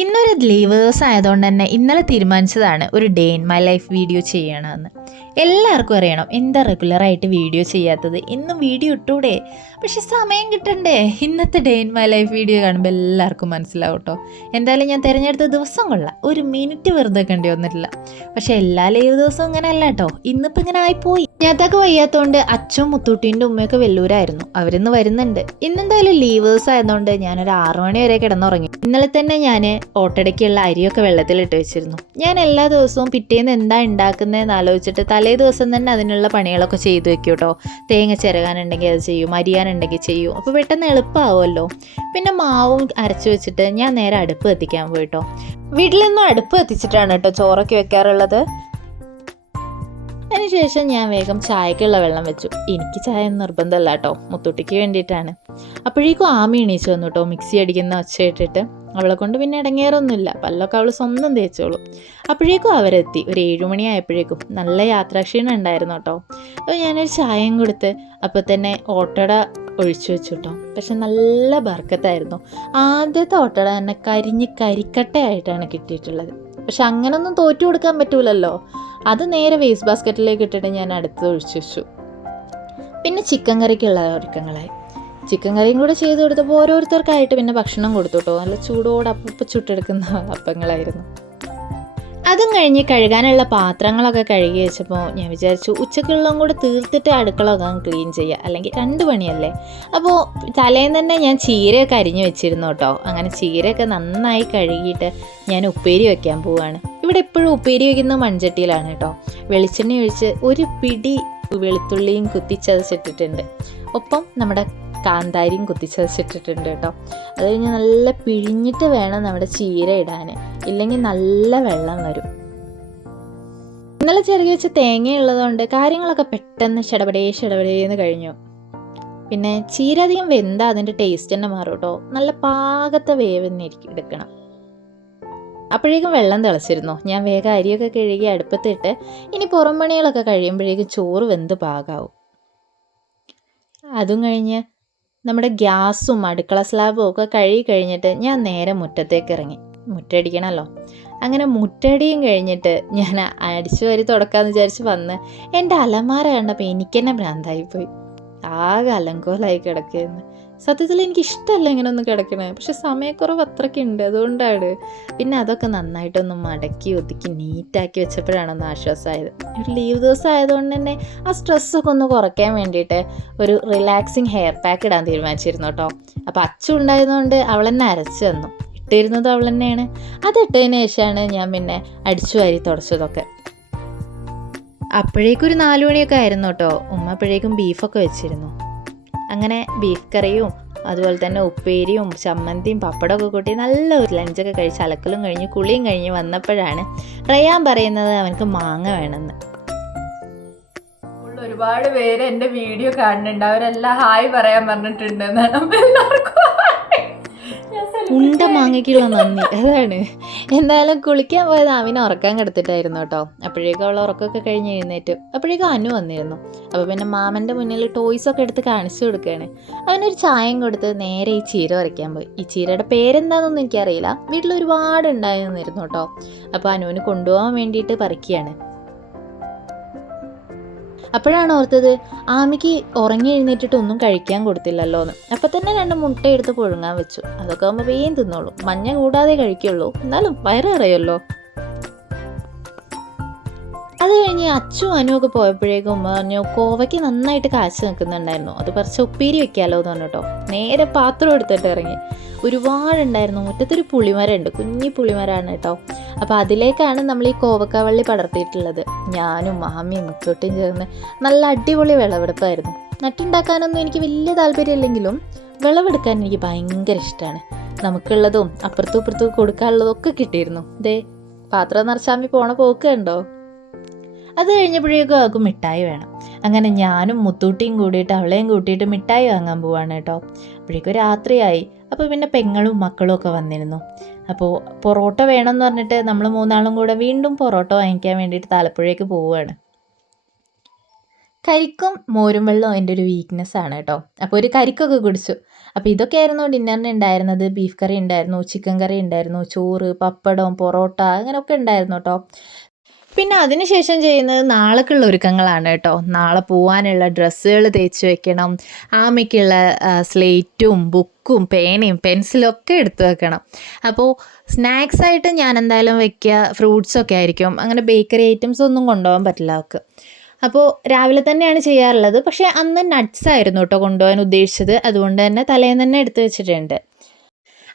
ഇന്നൊരു ലീവേഴ്സ് ആയതുകൊണ്ട് തന്നെ ഇന്നലെ തീരുമാനിച്ചതാണ് ഒരു day in my life video ചെയ്യണമെന്ന്. എല്ലാവർക്കും അറിയണം എന്താ റെഗുലറായിട്ട് വീഡിയോ ചെയ്യാത്തത്? ഇന്നും വീഡിയോ ഇട്ടൂടെ? പക്ഷെ സമയം കിട്ടണ്ടേ? ഇന്നത്തെ day in my life video കാണുമ്പോൾ എല്ലാവർക്കും മനസ്സിലാവും കേട്ടോ എന്തായാലും ഞാൻ തിരഞ്ഞെടുത്ത ദിവസം കൊള്ളാം. ഒരു മിനിറ്റ് വെറുതെ കണ്ടി വന്നിട്ടില്ല പക്ഷെ എല്ലാ ലീവ് ദിവസവും ഇങ്ങനെ അല്ല കേട്ടോ ഇന്നിപ്പോൾ ഇങ്ങനെ ആയിപ്പോയി. ഞാത്തൊക്കെ വയ്യാത്തതുകൊണ്ട് അച്ഛനും മുത്തൂട്ടീന്റെ ഉമ്മയൊക്കെ വെല്ലൂരായിരുന്നു. അവരിന്ന് വരുന്നുണ്ട്. ഇന്നെന്തായാലും ലീവേഴ്സ് ആയതുകൊണ്ട് ഞാനൊരു ആറു മണി വരെ കിടന്നുറങ്ങി. ഇന്നലെ തന്നെ ഞാൻ ഓട്ടടയ്ക്കുള്ള അരിയൊക്കെ വെള്ളത്തിലിട്ട് വെച്ചിരുന്നു. ഞാൻ എല്ലാ ദിവസവും പിറ്റേന്ന് എന്താ ഉണ്ടാക്കുന്നതെന്ന് ആലോചിച്ചിട്ട് തലേ ദിവസം തന്നെ അതിനുള്ള പണികളൊക്കെ ചെയ്തു വെക്കും കേട്ടോ തേങ്ങ ചിരകാനുണ്ടെങ്കിൽ അത് ചെയ്യും അരിയാനുണ്ടെങ്കിൽ ചെയ്യും. അപ്പോൾ പെട്ടെന്ന് എളുപ്പമാവുമല്ലോ പിന്നെ മാവും അരച്ചു വെച്ചിട്ട് ഞാൻ നേരെ അടുപ്പ് കത്തിക്കാൻ പോയിട്ടോ. വീട്ടിൽ നിന്നും അടുപ്പ് കത്തിച്ചിട്ടാണ് കേട്ടോ ചോറൊക്കെ വെക്കാറുള്ളത്. അതിനുശേഷം ഞാൻ വേഗം ചായക്കുള്ള വെള്ളം വെച്ചു. എനിക്ക് ചായ നിർബന്ധമല്ല കേട്ടോ. മുത്തുട്ടിക്ക് വേണ്ടിയിട്ടാണ്. അപ്പോഴേക്കും ആമി എണീച്ചു വന്നു കേട്ടോ. മിക്സി അടിക്കുന്ന ഒച്ച ഇട്ടിട്ട്. അവളെ കൊണ്ട് പിന്നെ ഇടങ്ങേറൊന്നുമില്ല. പല്ലൊക്കെ അവൾ സ്വന്തം തേച്ചോളും. അപ്പോഴേക്കും അവരെത്തി. ഒരു ഏഴുമണി ആയപ്പോഴേക്കും നല്ല യാത്രാക്ഷീണം ഉണ്ടായിരുന്നു കേട്ടോ. അപ്പോൾ ഞാനൊരു ചായയും കൊടുത്ത് അപ്പോൾ തന്നെ ഓട്ടട ഒഴിച്ചു വെച്ചു കേട്ടോ. പക്ഷെ നല്ല ബർക്കത്തായിരുന്നു. ആദ്യത്തെ ഓട്ടോട തന്നെ കരിഞ്ഞ് കരിക്കട്ടയായിട്ടാണ് കിട്ടിയിട്ടുള്ളത്. പക്ഷെ അങ്ങനൊന്നും തോറ്റു കൊടുക്കാൻ പറ്റൂലല്ലോ. അത് നേരെ വേസ്റ്റ് ബാസ്ക്കറ്റിലേക്ക് ഇട്ടിട്ട് ഞാൻ അടുത്ത് ഒഴിച്ചു വെച്ചു. പിന്നെ ചിക്കൻ കറിക്കുള്ള ഒരുക്കങ്ങളായി. ചിക്കൻ കറിയും കൂടെ ചെയ്ത് കൊടുത്തപ്പോൾ ഓരോരുത്തർക്കായിട്ട് പിന്നെ ഭക്ഷണം കൊടുത്തു കേട്ടോ. നല്ല ചൂടോടെ അപ്പം ചുട്ടെടുക്കുന്ന അപ്പങ്ങളായിരുന്നു. അതും കഴിഞ്ഞ് കഴുകാനുള്ള പാത്രങ്ങളൊക്കെ കഴുകി വെച്ചപ്പോൾ ഞാൻ വിചാരിച്ചു ഉച്ചക്കുള്ളതും കൂടെ തീർത്തിട്ട് അടുക്കളൊക്കെ ക്ലീൻ ചെയ്യുക അല്ലെങ്കിൽ രണ്ട് പണിയല്ലേ? അപ്പോൾ തലേന്ന് തന്നെ ഞാൻ ചീരയൊക്കെ അരിഞ്ഞു വെച്ചിരുന്നു കേട്ടോ. അങ്ങനെ ചീരയൊക്കെ നന്നായി കഴുകിയിട്ട് ഞാൻ ഉപ്പേരി വെക്കാൻ പോവുകയാണ് ഇവിടെ എപ്പോഴും ഉപ്പേരി വയ്ക്കുന്ന മൺചട്ടിയിലാണ് കേട്ടോ. വെളിച്ചെണ്ണ ഒഴിച്ച് ഒരു പിടി വെളുത്തുള്ളിയും കുത്തിച്ചതച്ചിട്ടിട്ടുണ്ട് ഒപ്പം നമ്മുടെ കാന്താരിയും കുത്തിച്ചതച്ചിട്ടിട്ടുണ്ട് കേട്ടോ. അത് കഴിഞ്ഞ് നല്ല പിഴിഞ്ഞിട്ട് വേണം നമ്മുടെ ചീര ഇടാൻ ഇല്ലെങ്കിൽ നല്ല വെള്ളം വരും. ഇന്നലെ ചെറിയ വെച്ച തേങ്ങ ഉള്ളതുകൊണ്ട് കാര്യങ്ങളൊക്കെ പെട്ടെന്ന് ഷടപടേ ഷടപടേന്ന് കഴിഞ്ഞു. പിന്നെ ചീര അധികം വെന്താ അതിന്റെ ടേസ്റ്റ് തന്നെ മാറും കേട്ടോ. നല്ല പാകത്തെ വേവെന്നിരിക്കും എടുക്കണം. അപ്പോഴേക്കും വെള്ളം തിളച്ചിരുന്നു. ഞാൻ വേഗം അരിയൊക്കെ കഴുകി അടുപ്പത്തിട്ട് ഇനി പുറം പണികളൊക്കെ കഴിയുമ്പോഴേക്കും ചോറ് വെന്ത് പാകാവും. അതും കഴിഞ്ഞ് നമ്മുടെ ഗ്യാസും അടുക്കള സ്ലാബും ഒക്കെ കഴുകി കഴിഞ്ഞിട്ട് ഞാൻ നേരെ മുറ്റത്തേക്ക് ഇറങ്ങി. മുറ്റടിക്കണമല്ലോ അങ്ങനെ മുറ്റടിയും കഴിഞ്ഞിട്ട് ഞാൻ അടിച്ചു വരി തുടക്കാമെന്ന് വിചാരിച്ച് വന്ന് എന്റെ അലമാര കണ്ടപ്പോൾ എനിക്ക് തന്നെ ഭ്രാന്തായിപ്പോയി. ആകെ അലങ്കോലായി കിടക്കുകയെന്ന് സത്യത്തിൽ എനിക്ക് ഇഷ്ടമല്ല ഇങ്ങനെ ഒന്ന് കിടക്കണേ. പക്ഷെ സമയക്കുറവ് അത്രയ്ക്ക് ഉണ്ട്. അതുകൊണ്ടാണ്. പിന്നെ അതൊക്കെ നന്നായിട്ടൊന്ന് മടക്കി ഒതുക്കി നീറ്റാക്കി വെച്ചപ്പോഴാണ് ഒന്ന് ആശ്വാസമായത്. ഒരു ലീവ് ദിവസം ആയതുകൊണ്ട് തന്നെ ആ സ്ട്രെസ്സൊക്കെ ഒന്ന് കുറയ്ക്കാൻ വേണ്ടിയിട്ട് ഒരു റിലാക്സിങ് ഹെയർ പാക്ക് ഇടാൻ തീരുമാനിച്ചിരുന്നു കേട്ടോ. അപ്പോൾ അച്ചു ഉണ്ടായതുകൊണ്ട് അവൾ തന്നെ അരച്ച് തന്നു. ഇട്ടിരുന്നത് അവൾ തന്നെയാണ് അത് ഇട്ടതിന് ശേഷമാണ് ഞാൻ പിന്നെ അടിച്ചു വാരി തുടച്ചതൊക്കെ. അപ്പോഴേക്കും ഒരു നാലു മണിയൊക്കെ ആയിരുന്നു കേട്ടോ. ഉമ്മ അപ്പോഴേക്കും ബീഫൊക്കെ വെച്ചിരുന്നു. അങ്ങനെ ബീഫ് കറിയും അതുപോലെ തന്നെ ഉപ്പേരിയും ചമ്മന്തിയും പപ്പടമൊക്കെ കൂട്ടി നല്ല ഒരു ലഞ്ചൊക്കെ കഴിച്ച് അലക്കലും കഴിഞ്ഞ് കുളിയും കഴിഞ്ഞ് വന്നപ്പോഴാണ് റയാൻ പറയുന്നത് അവനക്ക് മാങ്ങ വേണമെന്ന്. ഒരുപാട് പേര് എന്റെ വീഡിയോ കാണുന്നുണ്ട്. അവരെല്ലാം ഹായ് പറയാൻ പറഞ്ഞിട്ടുണ്ട് എന്നാണ്. എല്ലാവർക്കും ഉണ്ട മാങ്ങയ്ക്കുള്ള നന്ദി. അതാണ്. എന്തായാലും കുളിക്കാൻ പോയത് അവനെ ഉറക്കാൻ കിടത്തിട്ടായിരുന്നു കേട്ടോ. അപ്പോഴേക്കും അവൾ ഉറക്കമൊക്കെ കഴിഞ്ഞ് എഴുന്നേറ്റ്. അപ്പോഴേക്കും അനു വന്നിരുന്നു. അപ്പോൾ പിന്നെ മാമന്റെ മുന്നിൽ ടോയ്സൊക്കെ എടുത്ത് കാണിച്ചു കൊടുക്കുകയാണ്. അവനൊരു ചായം കൊടുത്ത് നേരെ ഈ ചീര വരയ്ക്കാൻ പോയി. ഈ ചീരയുടെ പേരെന്താണെന്നൊന്നും എനിക്കറിയില്ല. വീട്ടിൽ ഒരുപാട് ഉണ്ടായിരുന്നു കേട്ടോ. അപ്പോൾ അനുവിന് കൊണ്ടുപോകാൻ വേണ്ടിയിട്ട് പറിക്കുകയാണ്. അപ്പോഴാണ് ഓർത്തത് ആമിക്ക് ഉറങ്ങി എഴുന്നേറ്റിട്ട് ഒന്നും കഴിക്കാൻ കൊടുത്തില്ലല്ലോ എന്ന് അപ്പം തന്നെ രണ്ട് മുട്ട എടുത്ത് പുഴുങ്ങാൻ വെച്ചു. അതൊക്കെ ആകുമ്പോൾ വേഗം തിന്നോളൂ. മഞ്ഞ കൂടാതെ കഴിക്കുള്ളൂ. എന്നാലും വയറ് അറിയല്ലോ അത് കഴിഞ്ഞ് അച്ചു അനു ഒക്കെ പോയപ്പോഴേക്കും ഉമ്മ പറഞ്ഞു കോവയ്ക്ക് നന്നായിട്ട് കാശ് നിൽക്കുന്നുണ്ടായിരുന്നു. അത് പറിച്ച് ഉപ്പേരി വെക്കാമല്ലോ എന്ന് പറഞ്ഞു കേട്ടോ നേരെ പാത്രം എടുത്തിട്ട് ഇറങ്ങി. ഒരുപാടുണ്ടായിരുന്നു. മുറ്റത്തൊരു പുളിമരമുണ്ട് കുഞ്ഞി പുളിമരമാണ് കേട്ടോ. അപ്പോൾ അതിലേക്കാണ് നമ്മൾ ഈ കോവക്കാവള്ളി പടർത്തിയിട്ടുള്ളത്. ഞാനും മാമിയും മുത്തോട്ടിയും ചേർന്ന് നല്ല അടിപൊളി വിളവെടുപ്പായിരുന്നു. നട്ടുണ്ടാക്കാനൊന്നും എനിക്ക് വലിയ താല്പര്യമില്ലെങ്കിലും വിളവെടുക്കാൻ എനിക്ക് ഭയങ്കര ഇഷ്ടമാണ്. നമുക്കുള്ളതും അപ്പുറത്തും ഇപ്പുറത്തും കൊടുക്കാനുള്ളതും ഒക്കെ കിട്ടിയിരുന്നു. ദേ പാത്രം നിറച്ചാമി പോണ പോക്ക് കണ്ടോ? അത് കഴിഞ്ഞപ്പോഴേക്കും അവൾക്ക് മിഠായി വേണം. അങ്ങനെ ഞാനും മുത്തൂട്ടിയും കൂടിയിട്ട് അവളെയും കൂട്ടിയിട്ട് മിഠായി വാങ്ങാൻ പോവാണ് കേട്ടോ. അപ്പോഴേക്കും രാത്രിയായി. അപ്പോൾ പിന്നെ പെങ്ങളും മക്കളും ഒക്കെ വന്നിരുന്നു. അപ്പോൾ പൊറോട്ട വേണമെന്ന് പറഞ്ഞിട്ട് നമ്മൾ മൂന്നാളും കൂടെ വീണ്ടും പൊറോട്ട വാങ്ങിക്കാൻ വേണ്ടിയിട്ട് താലപ്പുഴയ്ക്ക് പോവുകയാണ്. കരിക്കും മോരും വെള്ളവും എന്റെ ഒരു വീക്ക്നെസ് ആണ് കേട്ടോ. അപ്പോൾ ഒരു കരിക്കൊക്കെ കുടിച്ചു. അപ്പോൾ ഇതൊക്കെ ആയിരുന്നു ഡിന്നറിന് ഉണ്ടായിരുന്നത്. ബീഫ് കറി ഉണ്ടായിരുന്നു ചിക്കൻ കറി ഉണ്ടായിരുന്നു ചോറ് പപ്പടം പൊറോട്ട അങ്ങനെയൊക്കെ ഉണ്ടായിരുന്നു കേട്ടോ. പിന്നെ അതിനുശേഷം ചെയ്യുന്നത് നാളേക്കുള്ള ഒരുക്കങ്ങളാണ് കേട്ടോ. നാളെ പോകാനുള്ള ഡ്രസ്സുകൾ തേച്ച് വെക്കണം. ആമയ്ക്കുള്ള സ്ലേറ്റും ബുക്കും പേനയും പെൻസിലും ഒക്കെ എടുത്തു വെക്കണം. അപ്പോൾ സ്നാക്സ് ആയിട്ട് ഞാൻ എന്തായാലും വെക്കുക ഫ്രൂട്ട്സൊക്കെ ആയിരിക്കും. അങ്ങനെ ബേക്കറി ഐറ്റംസ് ഒന്നും കൊണ്ടുപോകാൻ പറ്റില്ല അവൾക്ക്. അപ്പോൾ രാവിലെ തന്നെയാണ് ചെയ്യാറുള്ളത്. പക്ഷേ അന്ന് നട്ട്സ് ആയിരുന്നു കേട്ടോ കൊണ്ടുപോകാൻ ഉദ്ദേശിച്ചത്. അതുകൊണ്ട് തന്നെ തലേന്ന് തന്നെ എടുത്തു വെച്ചിട്ടുണ്ട്.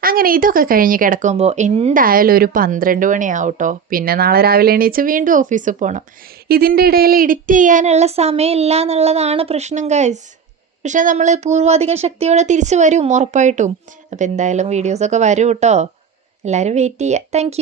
അങ്ങനെ ഇതൊക്കെ കഴിഞ്ഞ് കിടക്കുമ്പോൾ എന്തായാലും ഒരു പന്ത്രണ്ട് മണിയാവും കേട്ടോ പിന്നെ നാളെ രാവിലെ എണീച്ച് വീണ്ടും ഓഫീസിൽ പോകണം ഇതിന്റെ ഇടയിൽ എഡിറ്റ് ചെയ്യാനുള്ള സമയമില്ല എന്നുള്ളതാണ് പ്രശ്നം ഗൈസ് പക്ഷേ നമ്മൾ പൂർവാധികം ശക്തിയോടെ തിരിച്ചു വരും ഉറപ്പായിട്ടും. അപ്പോൾ എന്തായാലും വീഡിയോസൊക്കെ വരും കേട്ടോ എല്ലാവരും വെയിറ്റ് ചെയ്യുക താങ്ക്